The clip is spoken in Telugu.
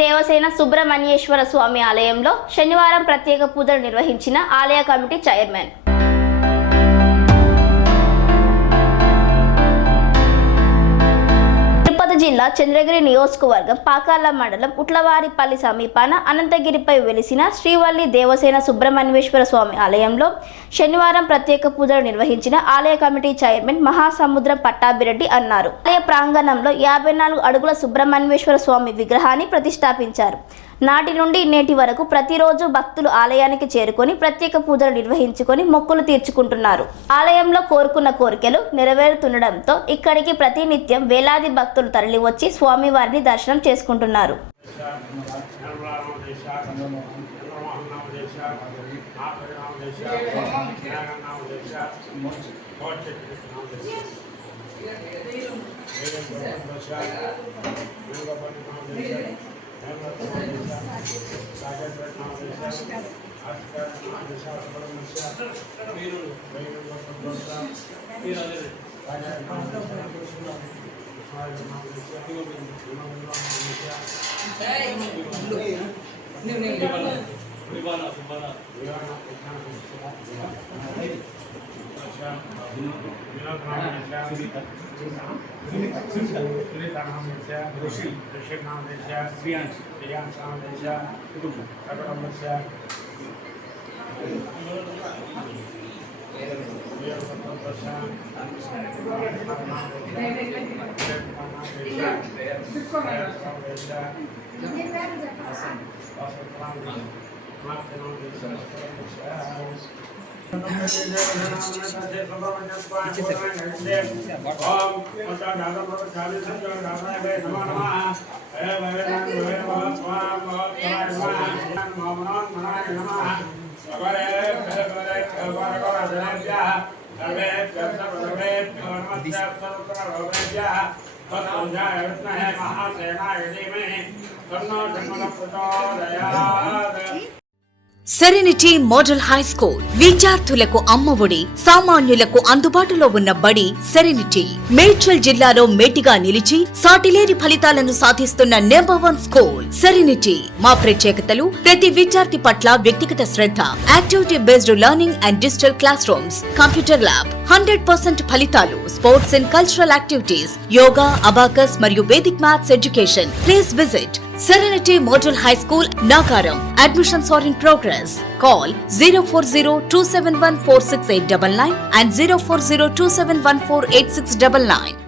దేవసేన సుబ్రహ్మణ్యేశ్వర స్వామి ఆలయంలో శనివారం ప్రత్యేక పూజలు నిర్వహించిన ఆలయ కమిటీ చైర్మన్. జిల్లా చంద్రగిరి నియోజకవర్గం పాకాల మండలం ఉట్లవారిపల్లి సమీపాన అనంతగిరిపై వెలిసిన శ్రీవల్లి దేవసేన సుబ్రహ్మణ్యేశ్వర స్వామి ఆలయంలో శనివారం ప్రత్యేక పూజలు నిర్వహించిన ఆలయ కమిటీ చైర్మన్ మహాసముద్రం పట్టాభిరెడ్డి అన్నారు. ఆలయ ప్రాంగణంలో 54 అడుగుల సుబ్రహ్మణ్యేశ్వర స్వామి విగ్రహాన్ని ప్రతిష్ఠాపించారు. నాటి నుండి నేటి వరకు ప్రతిరోజు భక్తులు ఆలయానికి చేరుకొని ప్రత్యేక పూజలు నిర్వహించుకొని మొక్కులు తీర్చుకుంటున్నారు. ఆలయంలో కోరుకున్న కోరికలు నెరవేరుతుండటంతో ఇక్కడికి ప్రతినిత్యం వేలాది భక్తులు తరలివచ్చి స్వామివారిని దర్శనం చేసుకుంటున్నారు. సెరెనిటీ మోడల్ హై స్కూల్ విద్యార్థులకు అమ్మఒడి, సామాన్యులకు అందుబాటులో ఉన్న బడి సెరెనిటీ. మేడ్చల్ జిల్లాలో మేటిగా నిలిచి సాటిలేని ఫలితాలను సాధిస్తున్న #1 స్కూల్ సెరెనిటీ. మా ప్రత్యేకతలు ప్రతి విద్యార్థి పట్ల వ్యక్తిగత శ్రద్ధ, activity based learning and digital classrooms, computer lab, 100% ఫలితాలు, sports and cultural activities, yoga, abacus మరియు Vedic maths education. Please visit Serenity Model High School, Nagaram. Admissions are in progress. Call 040-271-46899 and 040-271-48699.